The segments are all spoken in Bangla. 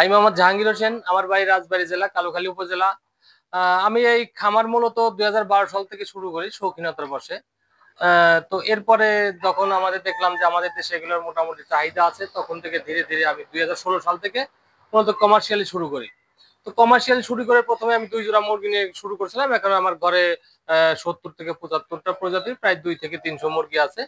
আমি মোহাম্মদ জাহাঙ্গীর হোসেন, আমার বাড়ি রাজবাড়ী জেলা কালুখালী উপজেলা। আমি এই খামার মূলত 2012 সাল থেকে শুরু করি শৌখিনতার বসে। তো এরপরে যখন আমাদের দেখলাম যে আমাদের দেশে এগুলোর মোটামুটি চাহিদা আছে, তখন থেকে ধীরে ধীরে আমি 2016 সাল থেকে মূলত কমার্শিয়ালি শুরু করি। তো কমার্শিয়ালি শুরু করে প্রথমে আমি 2 জোড়া মুরগি নিয়ে শুরু করছিলাম। এখন আমার ঘরে 70 থেকে 75টা প্রজাতির প্রায় 2 থেকে 300 মুরগি আছে।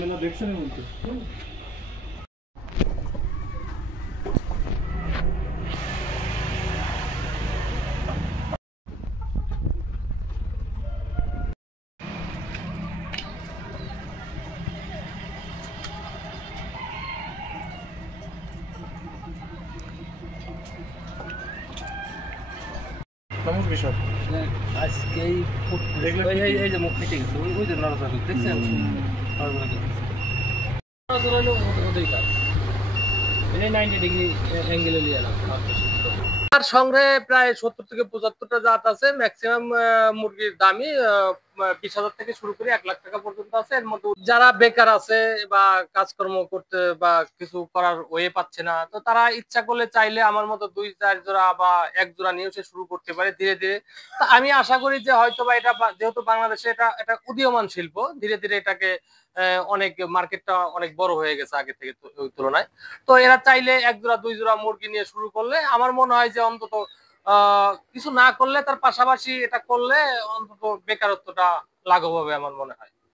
মেলা দেখছেন বলতে নমস্কার। আজকে এই যে মুখ ফিটে গেছে, ওই যে নড়াচড়া দেখছেন, এই 90 ডিগ্রি অ্যাঙ্গেলে নিয়ে এলাম। তার সংগ্রহে প্রায় 70 থেকে 75টা জাত আছে। ম্যাক্সিমাম মুরগির দামই 20,000 থেকে শুরু করে 1 লাখ টাকা পর্যন্ত আছে। এর মধ্যে যারা বেকার আছে বা কাজকর্ম করতে বা কিছু করার ওয়ে পাচ্ছে না, তো তারা ইচ্ছা করলে চাইলে আমার মতো 2-4 জোড়া বা 1 জোড়া নিয়েও সে শুরু করতে পারে ধীরে ধীরে। তো আমি আশা করি যে হয়তো বা এটা যেহেতু বাংলাদেশে এটা উদীয়মান শিল্প, ধীরে ধীরে এটাকে অনেক মার্কেটটা অনেক বড় হয়ে গেছে আগে থেকে তুলনায়। তো এরা চাইলে 1 জোড়া 2 জোড়া মুরগি নিয়ে শুরু করলে আমার মনে হয় যে অন্তত কিছু না করলে তার পাশাপাশি এটা করলে অন্তত বেকারত্বটা লাঘব হবে আমার মনে হয়।